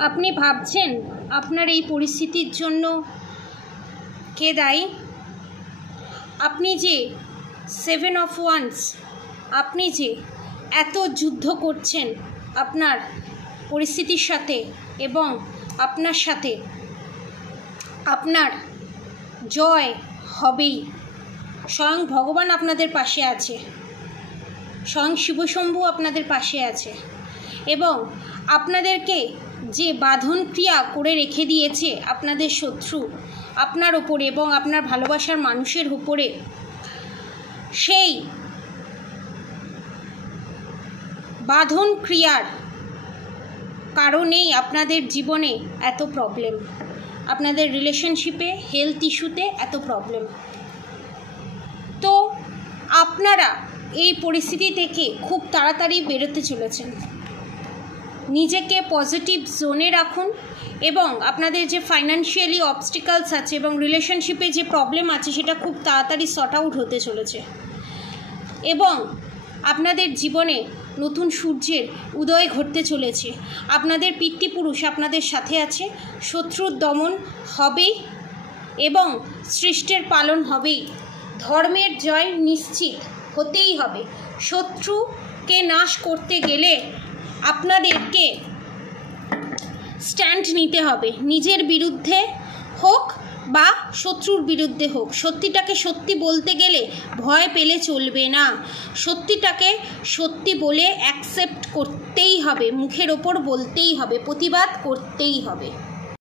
আপনি ভাবছেন আপনার এই পরিস্থিতির জন্য কে দায়ী? আপনি যে 7 of Wands, আপনি যে এত যুদ্ধ করছেন আপনার পরিস্থিতির সাথে এবং আপনার সাথে, আপনার জয় হবেই। স্বয়ং ভগবান আপনাদের পাশে আছে, স্বয়ং শিবশম্ভু আপনাদের পাশে আছে এবং আপনাদেরকে যে বাঁধন ক্রিয়া করে রেখে দিয়েছে আপনাদের শত্রু আপনার ওপরে এবং আপনার ভালোবাসার মানুষের উপরে, সেই বাঁধন ক্রিয়ার কারণেই আপনাদের জীবনে এত প্রবলেম, আপনাদের রিলেশনশিপে, হেলথ ইস্যুতে এত প্রবলেম। তো আপনারা এই পরিস্থিতি থেকে খুব তাড়াতাড়ি বেরোতে চলেছেন। নিজেকে পজিটিভ জোনে রাখুন এবং আপনাদের যে ফাইন্যান্সিয়ালি অবস্টিকালস আছে এবং রিলেশনশিপে যে প্রবলেম আছে সেটা খুব তাড়াতাড়ি সর্ট আউট হতে চলেছে এবং আপনাদের জীবনে নতুন সূর্যের উদয় ঘটতে চলেছে। আপনাদের পিতৃপুরুষ আপনাদের সাথে আছে, শত্রুর দমন হবেই এবং সৃষ্টির পালন হবেই। ধর্মের জয় নিশ্চিত হতেই হবে। শত্রুকে নাশ করতে গেলে আপনাদেরকে স্ট্যান্ড নিতে হবে, নিজের বিরুদ্ধে হোক বা শত্রুর বিরুদ্ধে হোক। সত্যিটাকে সত্যি বলতে গেলে ভয় পেলে চলবে না, সত্যিটাকে সত্যি বলে অ্যাকসেপ্ট করতেই হবে, মুখের ওপর বলতেই হবে, প্রতিবাদ করতেই হবে।